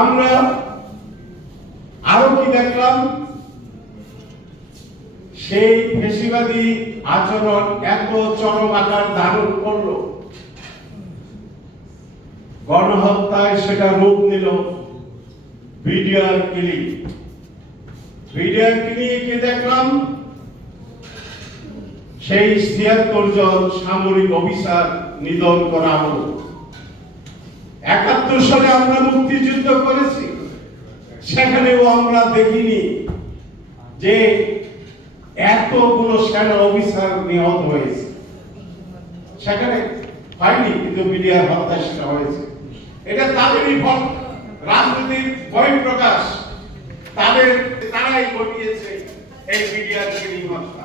আমরা আরো কি দেখলাম, সেই ফ্যাসিবাদী আচরণ এত চরম আকার ধারণ করলো, গণহত্যায় সেটা রূপ নিল ভিডিআর কিলিং। ভিডিআর কিলিং কি দেখলাম, সেই ৭৬ জন সামরিক অফিসার নিধন করা হলো। ৭১ সালে আমরা মুক্তিযুদ্ধ করেছি, সেখানেও আমরা দেখিনি যে এতগুলো সেনা অফিসার নিহত হয়েছে। সেখানে হয়নি, কিন্তু ভিডিআর হত্যা সেটা হয়েছে। এটা তাদেরই ফল, রাজনৈতিক বহিঃপ্রকাশ, তারাই ঘটিয়েছে এই ভিডিআর কিলিং হত্যা।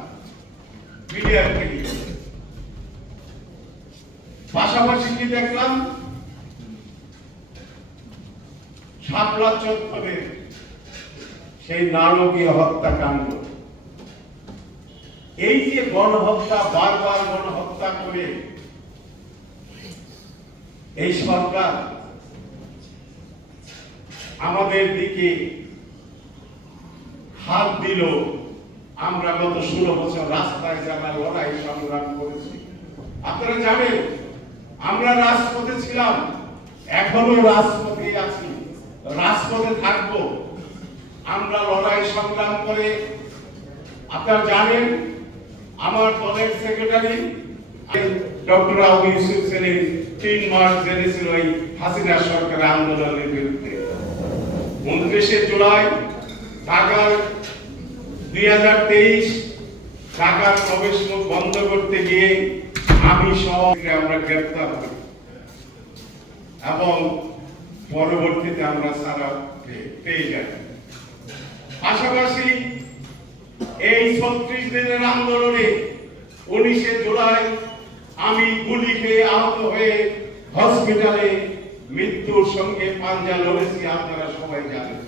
ভিডিআর কিলিং পাশাপাশি কি দেখলাম, শাপলা চত্বরে সেই নারকীয় হত্যাকাণ্ড। এই যে গণহত্যা, বারবার গণহত্যা করে এই সরকার আমাদের দিকে হাত দিল। আমরা গত 16 বছর রাস্তায় যারা লড়াই সংগ্রাম করেছি, আপনারা জানেন আমরা রাজপথে ছিলাম, এখনো রাজপথে আছি, রাজপথে থাকবো। আমরা লড়াই সংগ্রাম করে, আপনারা জানেন আমার দলের secretary doctor Abu Yusuf Selim 3 March জেনেছিল এই হাসিনা সরকারের আন্দোলনের বিরুদ্ধে। 29 জুলাই ঢাকার 2023 ঢাকার প্রবেশ মুখ বন্ধ করতে গিয়ে আমি সহ আমরা গ্রেফতার হই এবং পরবর্তীতে আমরা সারা পেয়ে যাই। পাশাপাশি এই 36 দিনের আন্দোলনে 19 জুলাই আমি গুলি খেয়ে আহত হয়ে হসপিটালে মৃত্যুর সঙ্গে পাঞ্জা লড়েছি, আপনারা সবাই জানেন।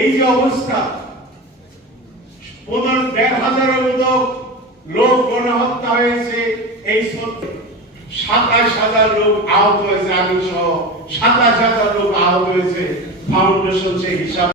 এই যে অবস্থা, ১৫,০০০ মতো লোক গণহত্যা হয়েছে, এই ২৭,০০০ লোক আহত হয়েছে, আমি সহ ২৭,০০০ লোক আহত হয়েছে। ফাউন্ডেশন সেই হিসাব